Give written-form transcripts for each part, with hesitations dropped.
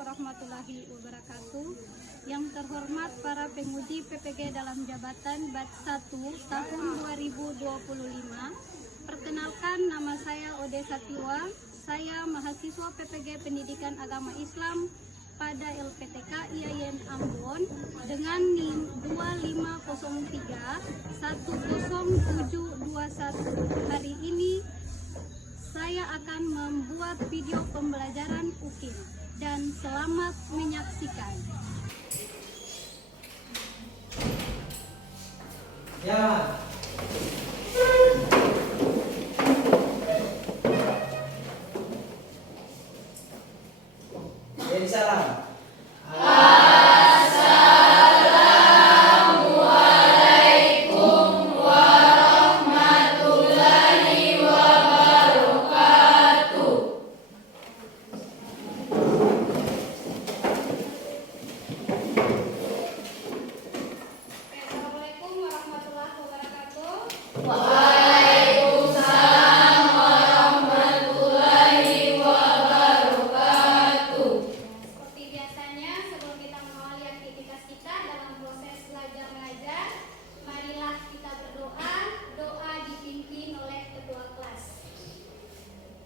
warahmatullahi wabarakatuh. Yang terhormat para penguji PPG dalam jabatan Batch 1 tahun 2025. Perkenalkan, nama saya Ode Satiwa. Saya mahasiswa PPG Pendidikan Agama Islam pada LPTK IAIN Ambon dengan NIM 2503100721. Hari ini saya akan membuat video pembelajaran UKIM dan selamat menyaksikan. Ya. Jadi salam.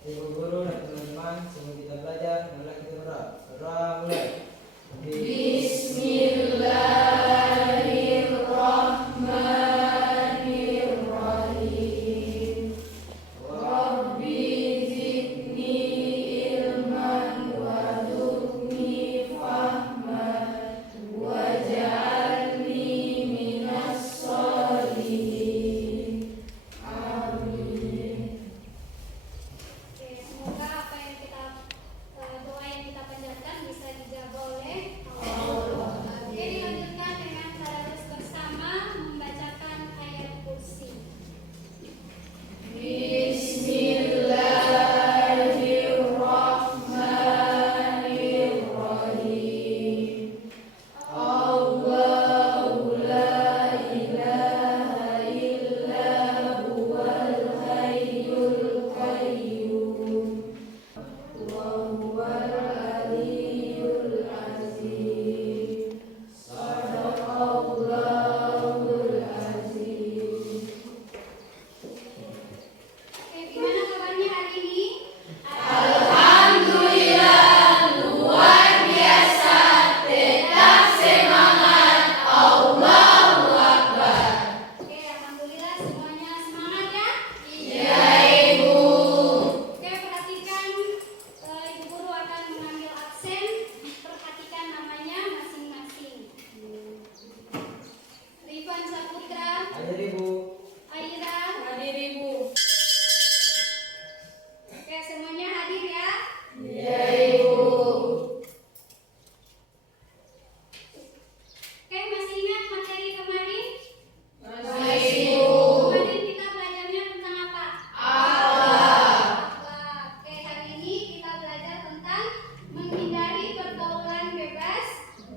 Ibu guru dan teman-teman, sebelum kita belajar, marilah kita berdoa. Berdoa mulai. Bismillahirrahmanirrahim. Rabbi zidni ilman warzuqni fahman waj'alni minas sholihin. Amin. Semoga apa yang doa yang kita panjatkan bisa dijawab oleh Allah. Oke, dilanjutkan dengan tadarus bersama membacakan ayat kursi. Bismillahirrahmanirrahim. Allahu la ilaha illa huwal hayyul qayyum. Wahuwal aliyyul azim. Sadaqallahul azim. Oke, gimana kabarnya hari ini? Alhamdulillah, luar biasa. Tetap semangat. Allahu Akbar. Oke, alhamdulillah semuanya semangat ya? Iya, Ibu. Oke, perhatikan, Ibu Guru akan mengambil absen. Perhatikan namanya masing-masing. Rifan Saputra, Hadir Ibu. Aira, hadir Ibu. Oke, semuanya hadir ya? Iya, Ibu. Oke, masih ingat materi kemarin? Masih, Ibu. Kemarin kita belajarnya tentang apa? Allah. Oke, hari ini kita belajar tentang menghindari pergaulan bebas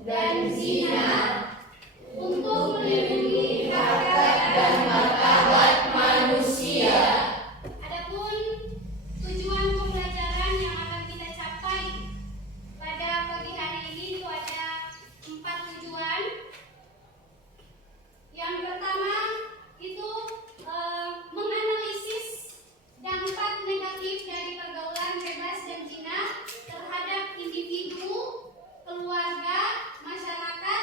dan zina untuk melindungi harkat dan martabat manusia. Adapun tujuan pembelajaran yang akan kita capai pada pagi hari ini itu ada 4 tujuan. Yang pertama itu menganalisis dampak negatif dari pergaulan bebas dan zina terhadap individu, keluarga, masyarakat,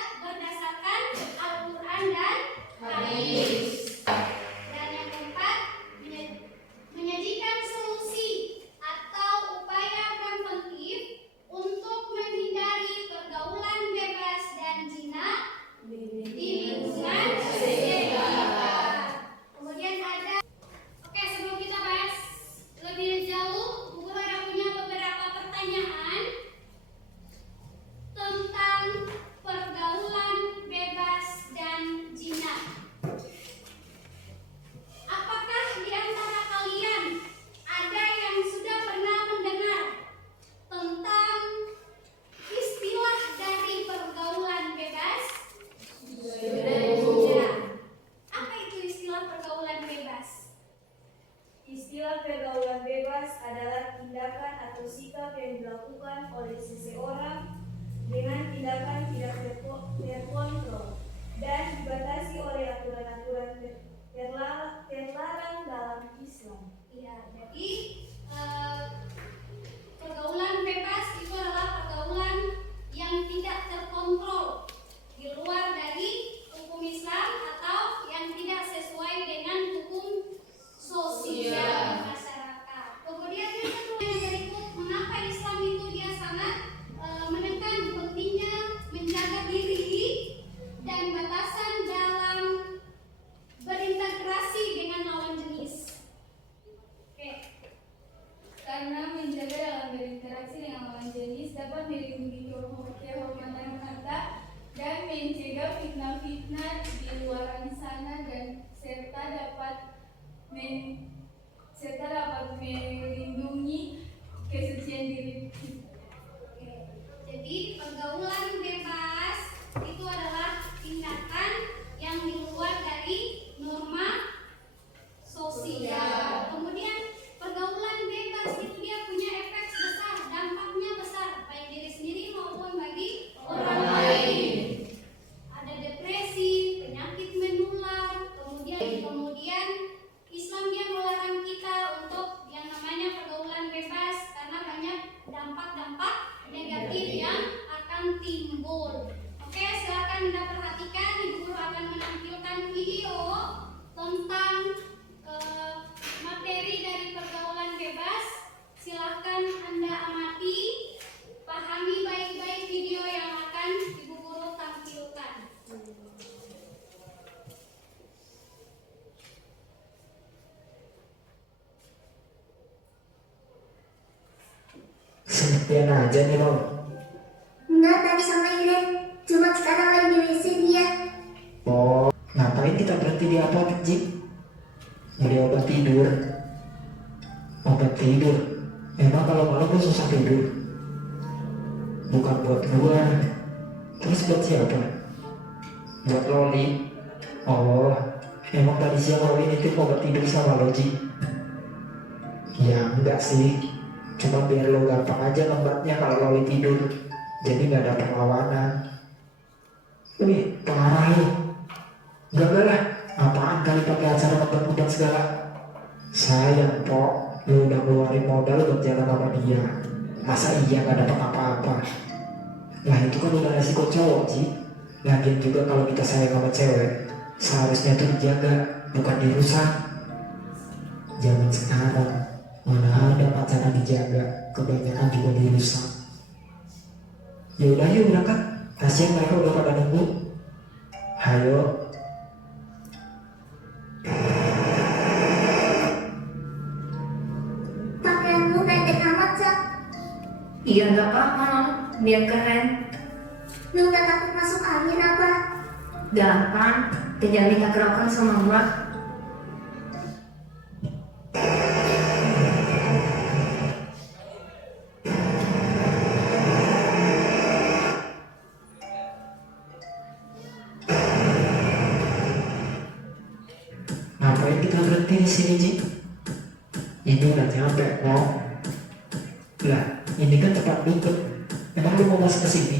melindungi kesucian diri. Oke. Jadi pergaulan bebas itu adalah tindakan yang di luar dari norma sosial. Kemudian pergaulan bebas itu dia punya efek besar, dampaknya besar baik diri sendiri maupun bagi orang lain. Ada depresi, penyakit menular, kemudian Islam dia melarang kita untuk yang namanya pergaulan bebas karena banyak dampak-dampak negatif yang akan timbul. Oke, silakan Anda perhatikan, Ibu Guru akan menampilkan video tentang materi dari pergaulan bebas. Silakan Anda amati, pahami baik-baik video yang akan Ibu Guru tampilkan. Sempitian aja nih Rom. Enggak, tadi sama Iren. Cuma sekarang lagi di WC dia. Oh, ngapain kita berhenti di apotek, Ji? Beli obat tidur. Obat tidur? Emang kalau malam lu susah tidur? Bukan buat gua. Terus buat siapa? Buat Loli. Oh, emang tadi siang Loli nitip obat tidur sama lo, Ji? Ya enggak sih, cuma biar lo gampang aja lembatnya kalau Loli tidur. Jadi gak ada perlawanan. Wih, parah lo. Enggak lah, apaan kali pakai acara ngebat-ngebat segala. Sayang Pok, lu udah ngeluarin modal buat jalan sama dia. Masa iya gak dapat apa-apa? Lah itu kan udah resiko cowok, Ji. Lagian juga kalau kita sayang sama cewek, seharusnya tuh dijaga, bukan dirusak. Zaman sekarang mana ada pacaran dijaga, kebanyakan juga dirusak. Yaudah yuk berangkat, kasihan mereka udah pada nunggu. Hayo. Pakaian lu pendek amat, Cak. Iya nggak apa-apa, biar keren. Lu gak takut masuk angin apa? Gampang, kejar nikah kerokan sama gua. Ngapain kita berhenti di sini, Ji? Ini udah nyampe kok. Lah, ini kan tempat duduk. Emang lu mau masuk ke sini?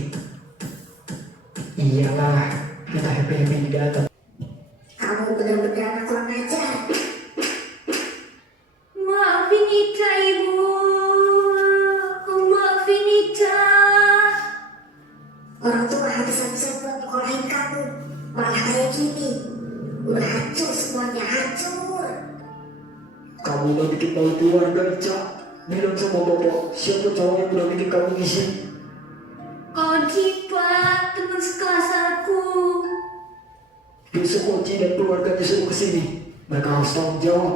Iyalah, kita happy-happy di dalam. Kamu benar-benar kurang ajar. Maafin Ita, Ibu. Maafin Ita. Orang tua habis-habisan buat nyekolahin kamu. Malah kayak gini. Udah hancur semuanya, hancur. Kamu udah bikin malu keluarga, Ica. Bilang sama bapak, siapa cowok yang udah bikin kamu ngisi? Oji, Pak, teman sekelas aku. Besok Oji dan keluarganya suruh kesini. Mereka harus tanggung jawab.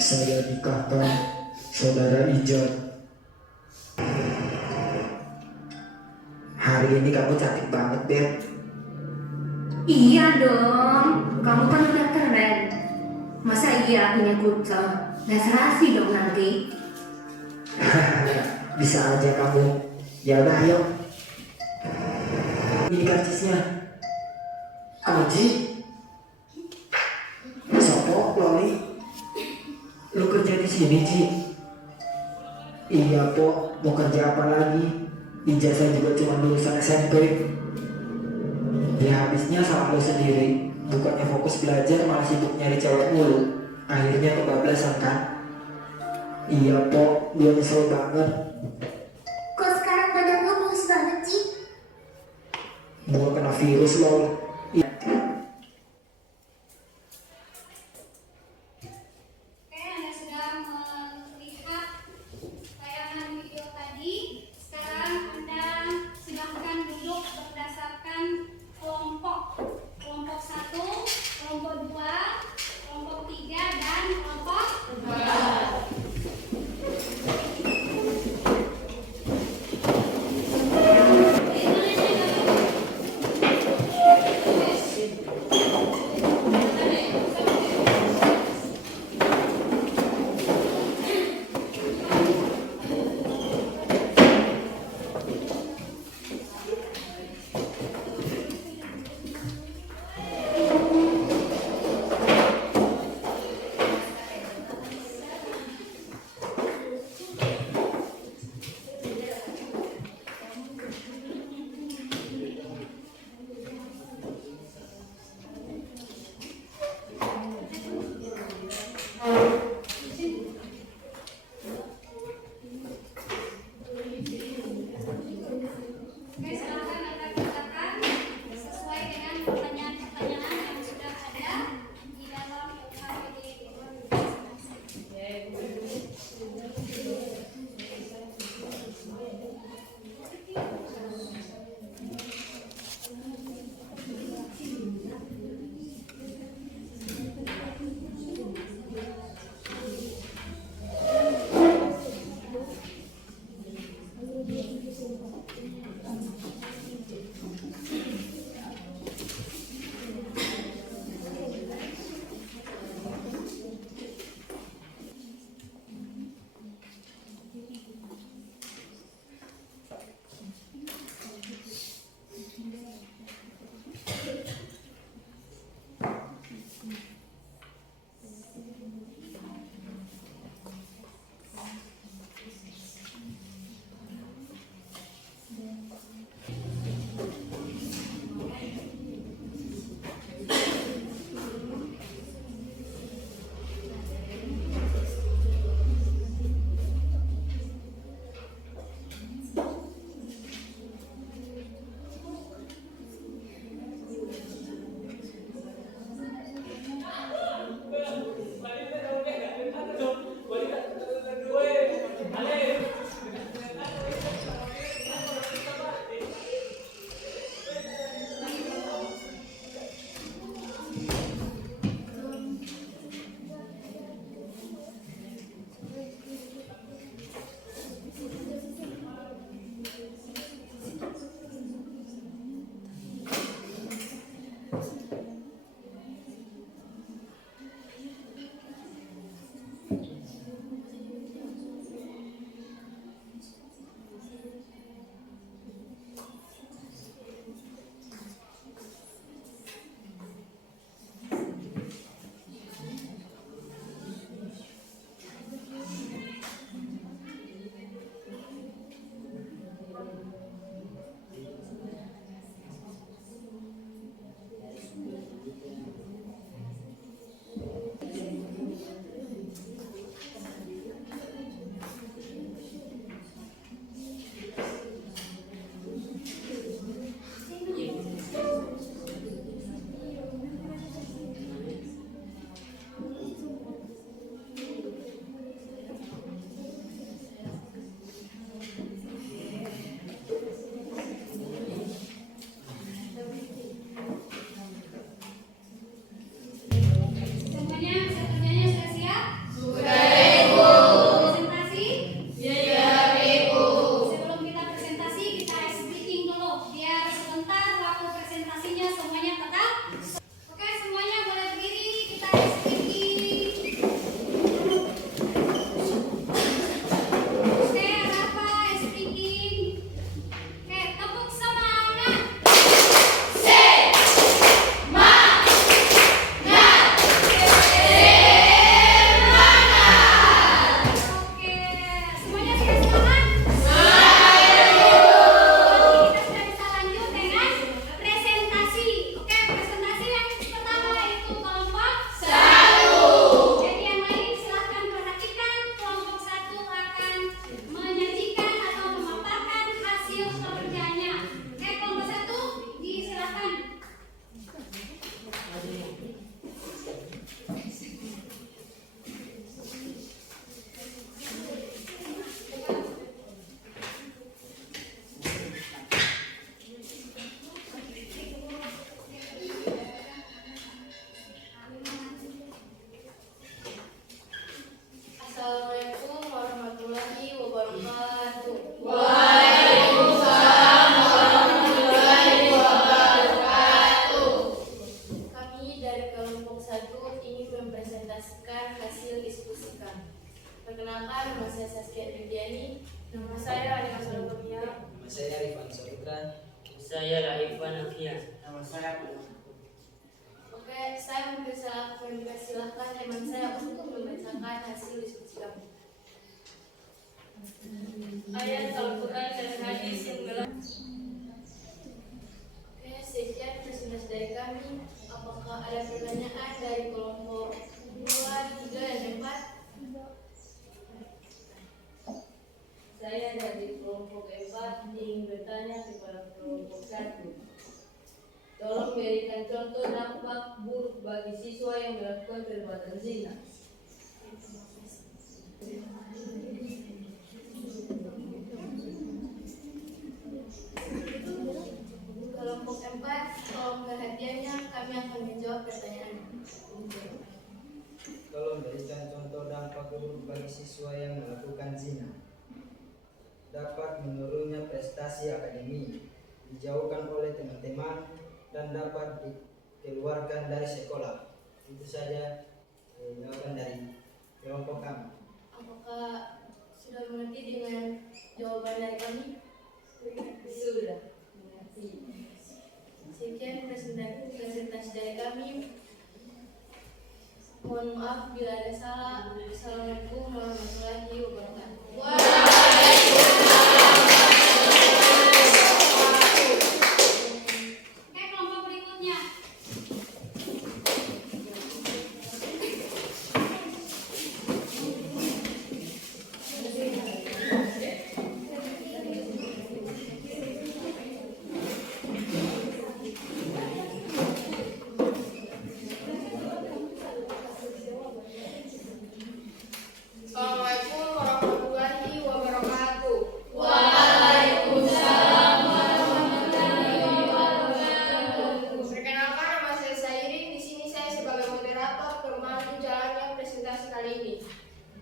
Saya nikahkan saudara Ijat. Hari ini kamu cantik banget, Beb. Iya dong, kamu kan udah keren. Masa iya punya kucel? Gak serasi dong nanti. Bisa aja kamu. Ya udah, ayo. Ini karcisnya. Oji. Sopo, Loli. Lu kerja di sini, Ci? Iya, Po. Mau kerja apa lagi? Ijazah juga cuma lulusan SMP. Ya habisnya salah lo sendiri. Bukannya fokus belajar malah sibuk nyari cewek mulu. Akhirnya kebablasan kan? Iya, Po. Gue nyesel banget. Kok sekarang badan lu mulus banget, Ci? Gue kena virus, lol. Oke, Anda sudah melihat tayangan video tadi. Sekarang Anda silahkan duduk berdasarkan kelompok. Kelompok 1, kelompok 2, kelompok 3, dan kelompok 4. Perkenalkan, nama saya Saskia Tridiani. Nama saya Alima Salomia. Nama saya Rifan Saputra. Saya Raifan Afia. Nama saya Oke, saya mempersilahkan teman saya untuk membacakan hasil diskusi kami. Ayat Al-Quran dan hadis yang gelar. Oke, sekian presentasi dari kami. Apakah ada pertanyaan dari kelompok 2, 3, dan 4? Saya dari kelompok 4 ingin bertanya kepada kelompok 1. Tolong berikan contoh dampak buruk bagi siswa yang melakukan perbuatan zina. bagi siswa yang melakukan zina. Dapat menurunnya prestasi akademik, dijauhkan oleh teman-teman, dan dapat dikeluarkan dari sekolah. Itu saja jawaban dari kelompok kami. Apakah sudah mengerti dengan jawaban dari kami? Sudah mengerti. Sekian presentasi dari kami. Mohon maaf bila ada salah. Assalamualaikum warahmatullahi wabarakatuh. Oke, kelompok berikutnya. Assalamualaikum warahmatullahi wabarakatuh. Perkenalkan, nama saya Sairin. Di sini saya sebagai moderator pemandu jalannya presentasi kali ini.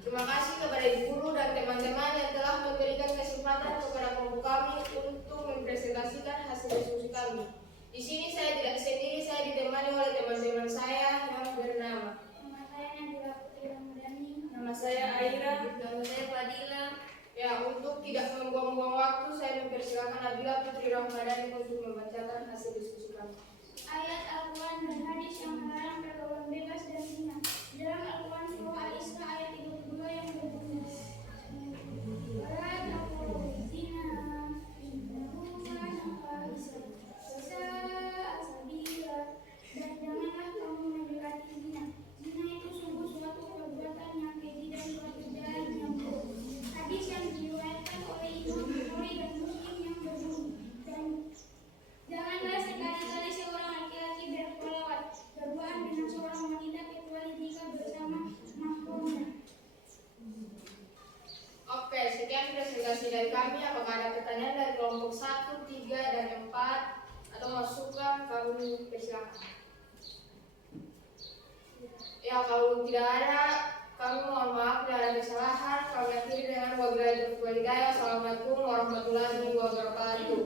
Terima kasih kepada ibu guru dan teman-teman yang telah memberikan kesempatan kepada kelompok kami untuk mempresentasikan hasil diskusi kami. Di sini saya tidak sendiri, saya ditemani oleh teman-teman saya yang bernama. Nama saya Nabila Putri Ramadhani. Nama saya Aira. Nama saya Fadila. Ya, untuk tidak membuang-buang waktu, saya mempersilakan Nabila Putri Ramadhani untuk membacakan hasil diskusi kami. Ayat Al-Quran dan hadis yang melarang pergaulan bebas dan zina. Dalam Al-Quran surah Al-Isra ayat 32 yang berbunyi, "Wala taqrabu zina, innahu kana fahishan wa sa'a sabila." Dan janganlah kamu mendekati zina. Zina itu sungguh suatu perbuatan yang keji dan suatu jalan yang buruk. Hadis yang diriwayatkan oleh Imam Bukhari dan Muslim yang berbunyi, dan janganlah sekali-kali seorang laki-laki berselawat berduaan dengan seorang wanita kecuali jika bersama mahramnya. Oke, sekian presentasi dari kami. Apakah ada pertanyaan dari kelompok 1, 3, dan 4 atau masukan? Kami persilakan. Ya, kalau tidak ada, kami mohon maaf bila ada kesalahan. Kami akhiri dengan wabillahi taufiq wal hidayah. Assalamualaikum warahmatullahi wabarakatuh.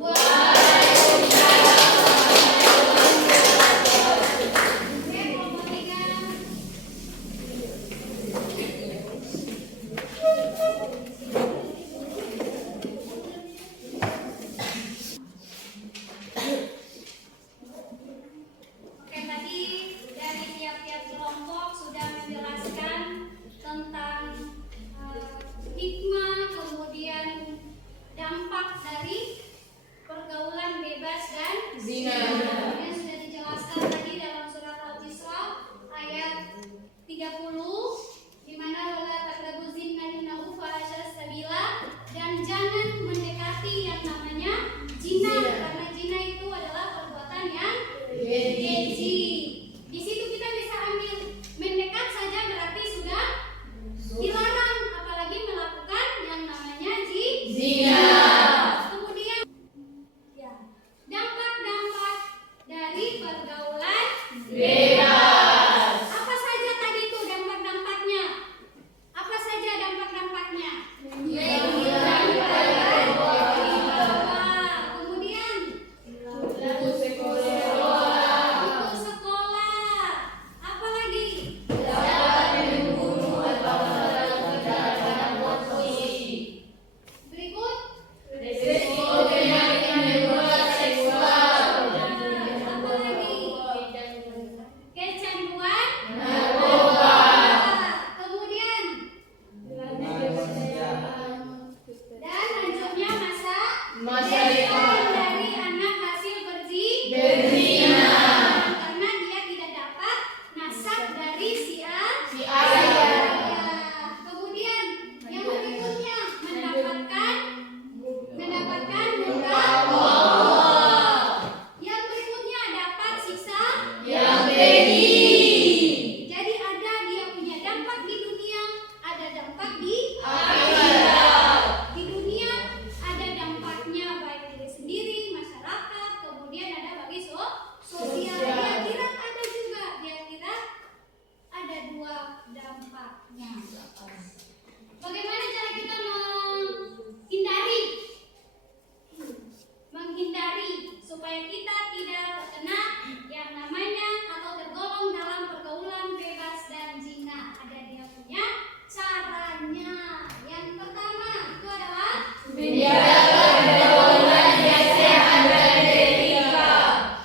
Oke, kelompok 3. Oke, tadi dari tiap-tiap kelompok sudah menjelaskan tentang hikmah, kemudian dampak dari pergaulan bebas dan Zina. Kemudian sudah dijelaskan tadi dalam surat Al-Isra ayat 30, di mana wala taqrabu zina innahu fahisha sabila, dan jangan mendekati yang namanya zina, karena zina itu adalah perbuatan yang keji. Di situ kita bisa ambil mendekat saja berarti sudah dilarang, apalagi melakukan yang namanya zina. Kemudian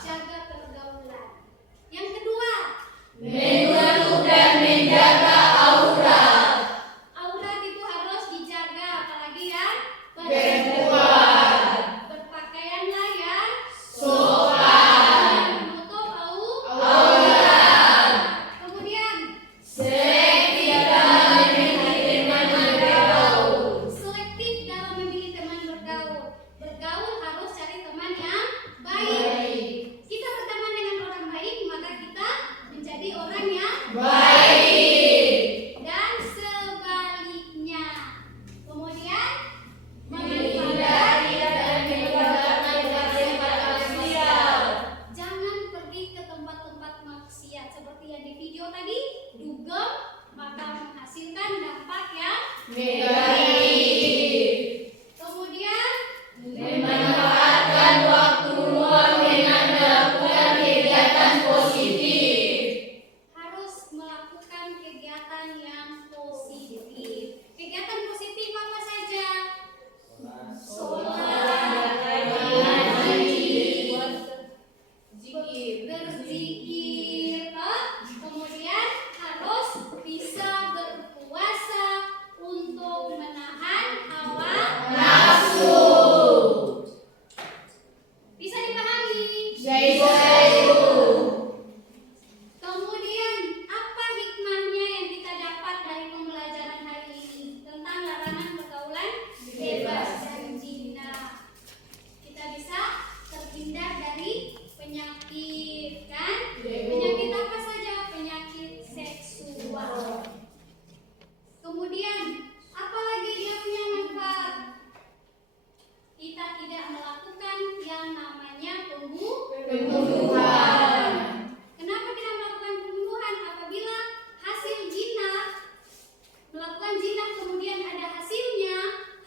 Jaga pergaulan. Yang kedua, aura itu harus dijaga, apalagi yang berpakaianlah yang menutup aura. Kemudian selektif dalam memilih teman bergaul. Bergaul harus cari teman yang baik. Kita berteman dengan orang baik, maka kita menjadi orang yang dan sebaliknya. Kemudian jangan pergi ke tempat-tempat maksiat seperti yang di video tadi. Dugem maka menghasilkan dampak yang kemudian harus melakukan kegiatan yang positif. Kegiatan positif apa saja? Sholat, berzikir, kemudian harus bisa berpuasa untuk menahan hawa nafsu. Bisa dipahami? Kemudian apa hikmahnya yang kita dapat dari pembelajaran hari ini tentang larangan pergaulan bebas dan zina? Kita bisa terhindar dari penyakit, kan? Penyakit apa saja? Penyakit seksual. Kemudian apa lagi dia punya manfaat? Kita tidak melakukan yang namanya pembunuhan. Kenapa tidak melakukan pembunuhan? Apabila hasil zina, melakukan zina kemudian ada hasilnya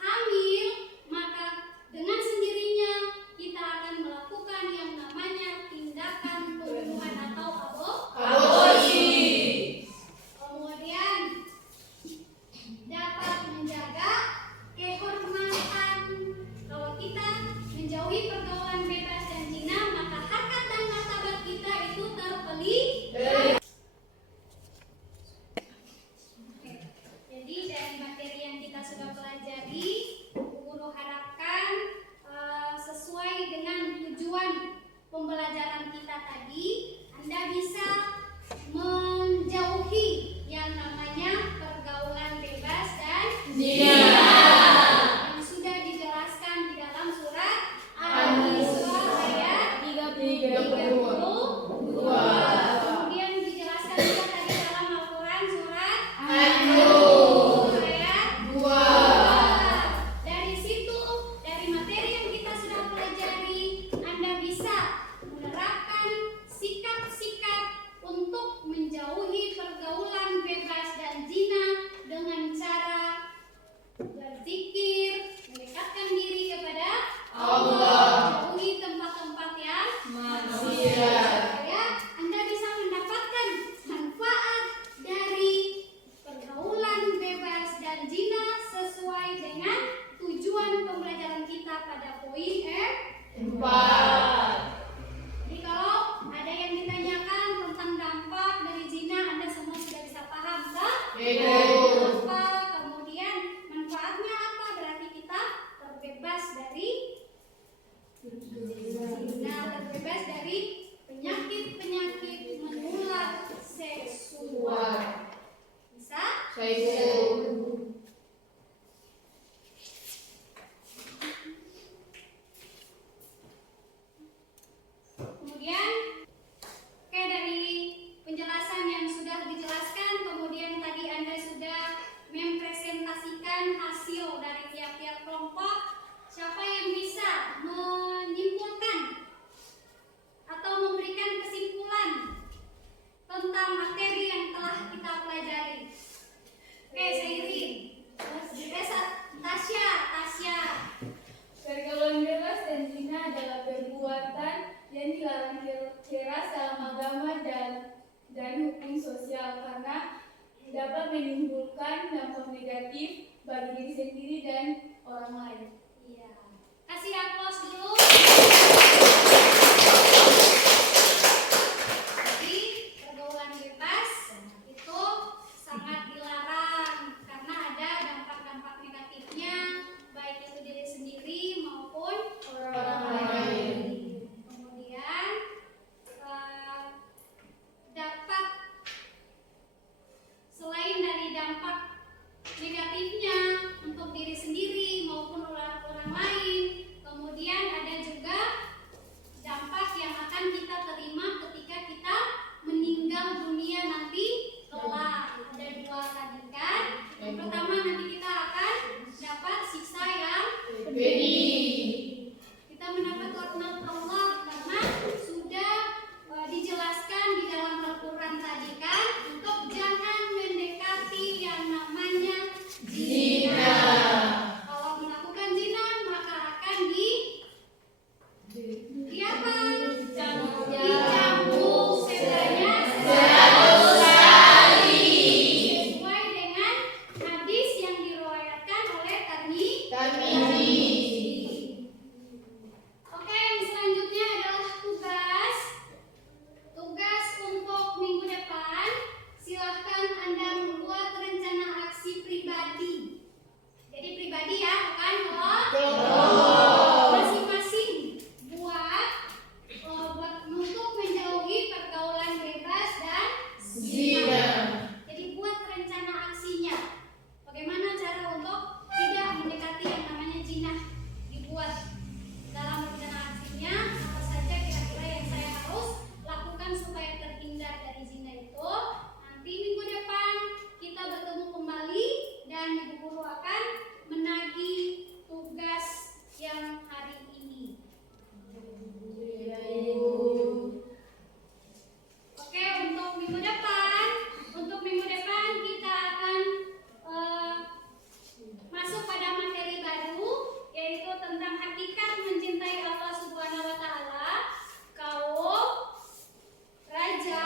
hamil, maka dengan sendirinya kita akan melakukan yang namanya tindakan pembunuhan atau aborsi. Kemudian dapat menjaga kehormatan. Kalau kita menjauhi pergaulan bebas dan zina, maka harkat dan martabat kita itu terpelihara. Jadi dari materi yang kita sudah pelajari, guru harapkan sesuai dengan tujuan pembelajaran kita tadi, Anda bisa menjauhi yang namanya pergaulan bebas dan zina yang sudah dijelaskan di dalam surat An-Nisa ayat 32. Kemudian dijelaskan juga tadi dalam Al-Quran surat An-Nur ayat 2. Dari situ, dari materi yang kita sudah pelajari, Anda bisa menerapkan sikap-sikap untuk menjauhi pergaulan bebas dan zina dengan cara berzikir, mendekatkan diri kepada Allah, jauhi tempat-tempat yang supaya Anda bisa mendapatkan manfaat dari pergaulan bebas dan zina sesuai dengan tujuan pembelajaran kita pada poin 4. Jadi kalau ada yang ditanyakan tentang dampak dari zina, Anda semua sudah bisa paham, kan? Apa, kemudian manfaatnya apa? Berarti kita terbebas dari zina, terbebas dari penyakit-penyakit menular seksual. Bisa? Kemudian, oke, dari penjelasan yang sudah dijelaskan, kemudian tadi Anda sudah mempresentasikan hasil dari tiap-tiap kelompok. Siapa yang bisa menyimpulkan atau memberikan kesimpulan tentang materi yang telah kita pelajari? Oke, Seirin. Tasya. Pergaulan bebas dan zina adalah perbuatan yang dilarang keras dalam agama dan hukum sosial karena dapat menimbulkan dampak negatif bagi diri sendiri dan orang lain. Iya. Kasih aplaus dulu. Jadi pergaulan bebas itu sangat dilarang karena ada dampak-dampak negatifnya baik itu diri sendiri maupun orang lain. Kemudian dapat selain dari dampak negatifnya untuk diri sendiri maupun orang lain, kemudian ada juga dampak yang akan kita terima ketika kita meninggal dunia nanti kelak. Ada dua tadi kan. Yang pertama nanti kita akan dapat siksa yang pedih. Kita mendapat laknat Allah karena sudah dijelaskan di dalam Al-Quran tadi kan untuk jangan mendekati yang namanya zina. Kalau melakukan zina maka akan dicambuk sebanyak 100 kali sesuai dengan hadis yang diriwayatkan oleh Tirmidzi. Oke, yang selanjutnya adalah tugas untuk minggu depan. Silahkan Anda membuat rencana aksi pribadi. Jadi pribadi ya, bukan masing-masing buat untuk menjauhi pergaulan bebas dan zina. Jadi buat rencana aksinya. Bagaimana cara untuk tidak mendekati yang namanya zina? Dibuat dalam rencana aksinya apa saja kira-kira yang saya harus lakukan supaya terhindar dari zina itu. Nanti minggu depan kita bertemu kembali dan Ibu Guru akan menagih tugas yang hari ini. Oke, untuk minggu depan kita akan masuk pada materi baru, yaitu tentang hakikat mencintai Allah Subhanahu wa taala, kaum, raja,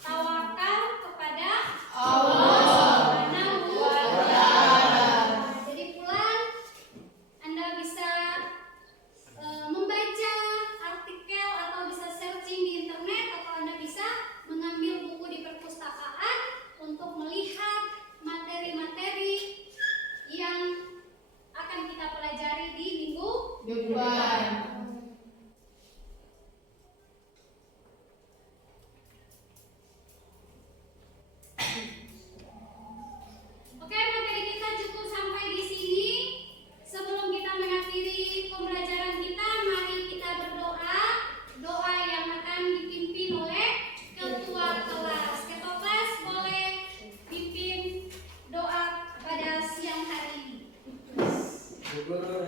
tawakal kepada Allah Subhanahu wa taala. Jadi pulang Anda bisa membaca artikel atau bisa searching di internet atau Anda bisa mengambil buku di perpustakaan untuk melihat materi-materi yang akan kita pelajari di minggu depan. Oke, materi kita cukup sampai di sini. Sebelum kita mengakhiri pembelajaran kita, mari kita berdoa. Doa yang akan dipimpin oleh ketua kelas. Ketua kelas boleh pimpin doa pada siang hari ini. Bu Guru,